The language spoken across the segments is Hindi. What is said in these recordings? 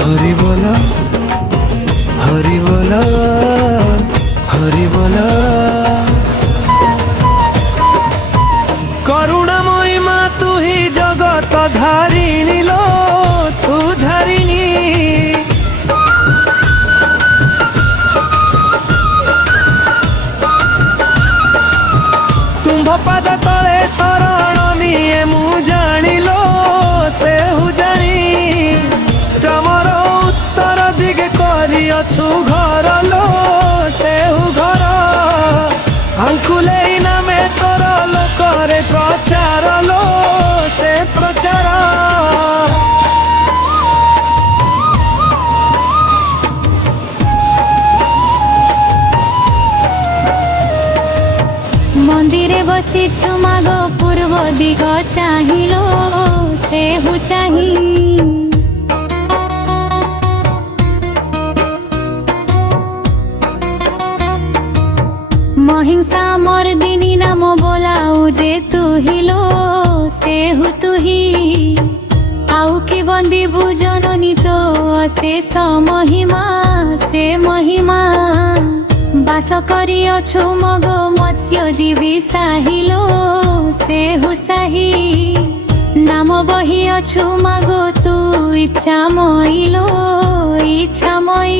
हरि बोला हरि बोला हरि बोला। करुणामयी माँ तू ही जगत धारिणी लो तू धारिणी। तुम्भ पाद तले शरण निये मु जानिलो से हु जानी। रामर उत्तर दिगे करियछु घर लो से हु घर। अंकुले नामे तोर लोकरे प्रचार लो से प्रचार। मंदिरे बसिछु माग पूर्व दिग चाहिलो से हु चाही। महिंसा मर्दिनी नाम बोलाऊ जे तू ही लो से हु तू ही। आउ कि बंदी बुझननी तो अशेष महिमा से महिमा। बास करियछु मग मत्स्य जीवी साहिलो से हु साही। नाम बहियछु माग तू इच्छा मईलो इच्छा मई।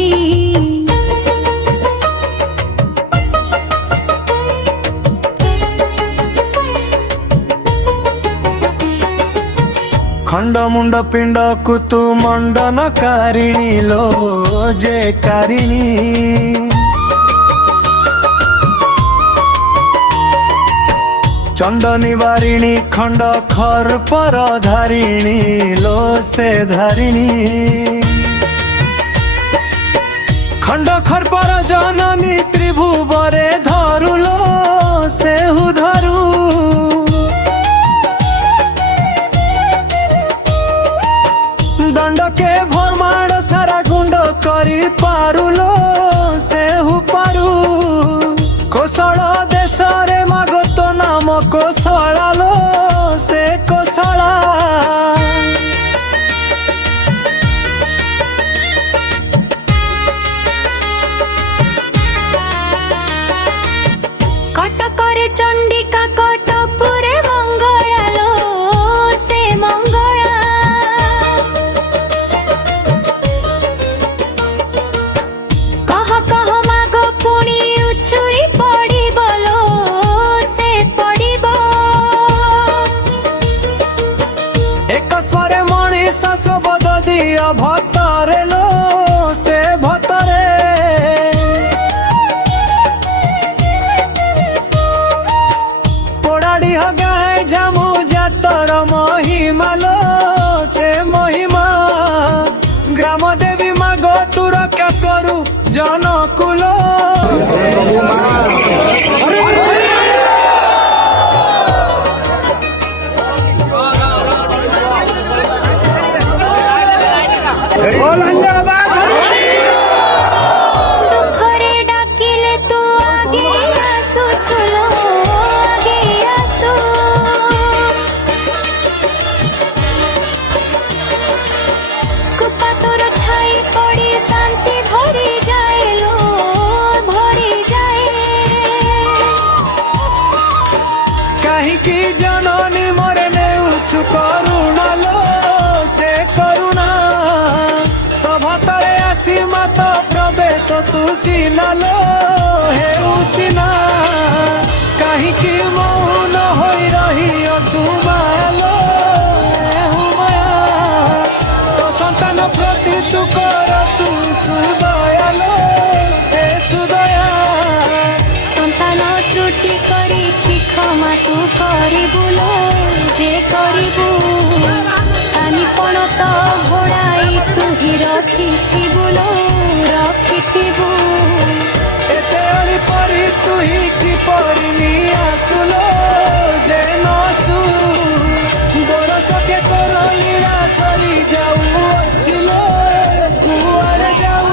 खंड मुंड पिंड को तू मंडन कारिणी लो जे कारिणी। चंदनी वारिणी खंड खर पर धारिणी लो से धारिणी। खंड खर पर जननी त्रिभुवरे धरु लो से हु धरु। दंड के भरमाड़ सारा गुंड करी पारुलो से हु पारु। कोशल देश रे माग तो नाम कोशला लो से कोशला। कटकरे चंडिका कटपुरे मंगला लो से मंगला। कह माग पुणी उछुरी पड़ी बोलो से पड़िबो। एक स्वरे मनीष सबद दिया भतरे लो से भतरे। पोड़ाड़ी गाय झामू जातर महिमा लो से महिमा। ग्राम देवी माग तू रक्षा करू जनकुलो से दुखरे डाकिले तू आगे आसो चलो आगे आसो। कृपा तोर छाई पड़ी शांति भरी जाए लो भरी जाए। कहीं की जननी मोरे ने उछु करुणा लो से करुणा। सभतरे आसी मत प्रवेश तू सीना लो हे उसीना। कहीं की मौन होई रही अछु मालो हे हु माया। ତ ଘୋଡ଼ାଇ ତୁ ହିଁ ରଖିଥିବୁ ଲୋ ରଖିଥିବୁ। ଏତେ ଅଳି ପରି ତୁ ହିଁ କିପରି ଆସୁଲୋ ଯେ ନସୁ ବରଷକେ ତୋର ଲୀଳା ସରି ଯାଉଅଛି ଲୋ କୁଆଡ଼େ ଯାଉ।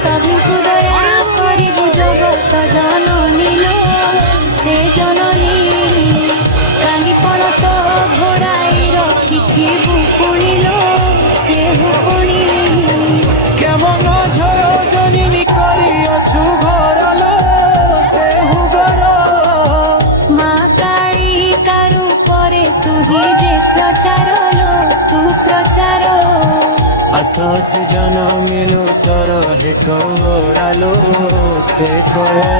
ସବୁକୁ ଦୟା କରିବୁ ଜଗତ ଜନନୀ ଲୋ ସେ ଜନନୀ କାଲି ପଣ ତ ଘୋଡ଼ାଇ ରଖିଥିବୁ ପୁଣି ଲୋ ସେ ପୁଣି। কেমন ঝড় জনিনি করিଅছু ঘর লো সেহু ঘর। মা কাଳିকা রূপরে তু হি যে প্রচার লো তু প্রচার। আসস জনমিলু তর হে কড়ালো সে কড়া।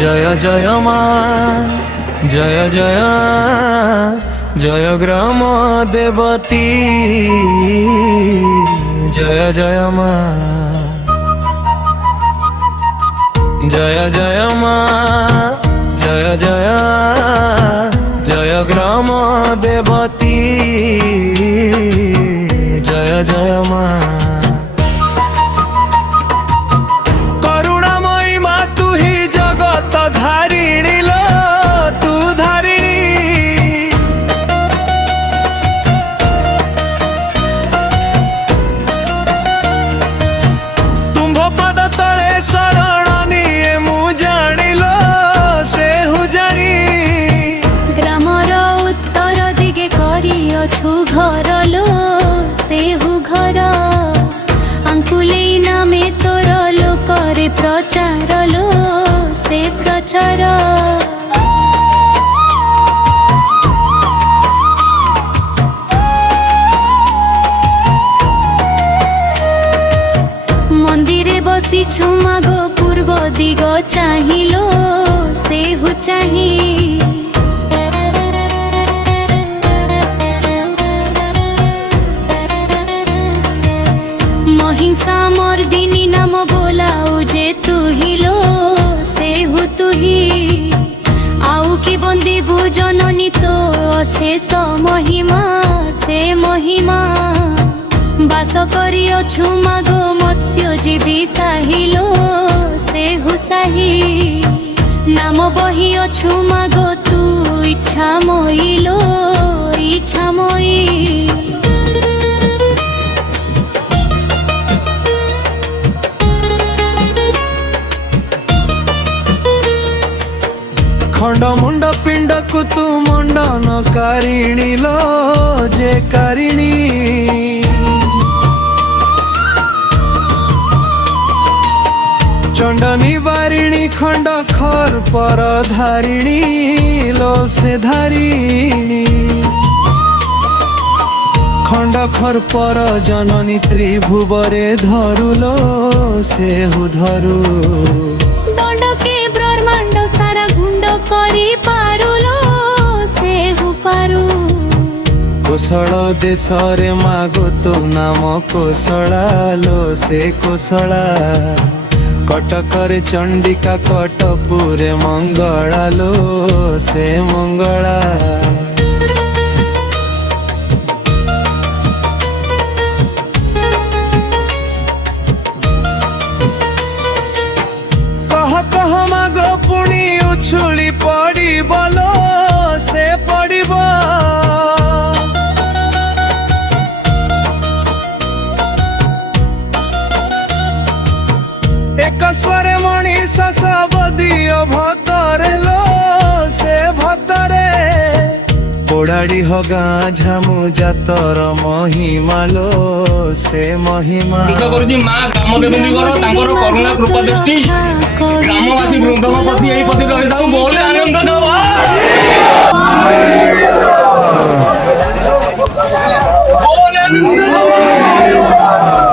জয় জয় মা জয় জয় জয় গ্রাম দেবতী জয় জয় মা জয় জয় মা জয় জয় জয় গ্রাম দেবতী জয় জয় মা করুণাময়ী মা তুহি জগত ধারিণী লো তু ধারিণী তুম্ভ পদ তଳେ শରଣ নিয়ে মু জাଣିল সেহু জানি গ্রামর উত্তর দিকে করিଅଛୁ ঘর লো সেহু ঘর আঙ্কুলেই নামে তোর লোকরে প্রচার লো সে প্রচার মন্দিরে বসিছু মাগ পূর্ব দিগ চাহিল সেহু চাহি মহিষা মর্দিনী নাম বোলাও যে তুহিলো সেহু তুহি আউ কি বন্দিবু জননী তো অশেষ মহিমা সে মহিমা বাস করিଅଛୁ মাগ মৎস্যজীবী সাহিলো সেহু সাহি নাম বহিଅଛୁ মাগ তু ইচ্ছাময়ী লো ইচ্ছাময়ী খণ্ড মুন্ড পিণ্ডକୁ তু মণ্ডন কারিণী লো যে কারিণী চণ্ড নিবারিণী খণ্ড খর পর ধারিণী লো সে ধারিণী খণ্ড খর পর জননী ত্রিভুবরে ধরুলো সেহু ধরু দণ্ডকে ব্রহ্মাণ্ড সারা গুণ্ড করি পারুলো সেহু পারু কোশল দেশরে মাগো তো নাম কোশলা লো সে কোশলা কটকরে চণ্ডিকা কটপুরে মঙ্গলা লো সে মঙ্গলা কহ কহ মাগো পুଣି উছুলি পড়িব লো সে পড়িব এক স্বরে মଣିষ সবদিয় ভতরে লো সে ভতরে পোড়াড়ি হগা ঝামু জাতর মহিমা লো সে মহিমা ବୃନ୍ଦ କରୁଛି ମା ଗ୍ରାମ ଦେବୀଙ୍କର ତାଙ୍କର କରୁଣା କୃପା ଦୃଷ୍ଟି ଗ୍ରାମବାସୀ ବୃନ୍ଦଙ୍କ ପ୍ରତି ଏହି ପ୍ରତି ରହିଥାଉ ବହୁତ ଆନନ୍ଦ ଦେବ ବହୁତ ଆନନ୍ଦ ଦେବ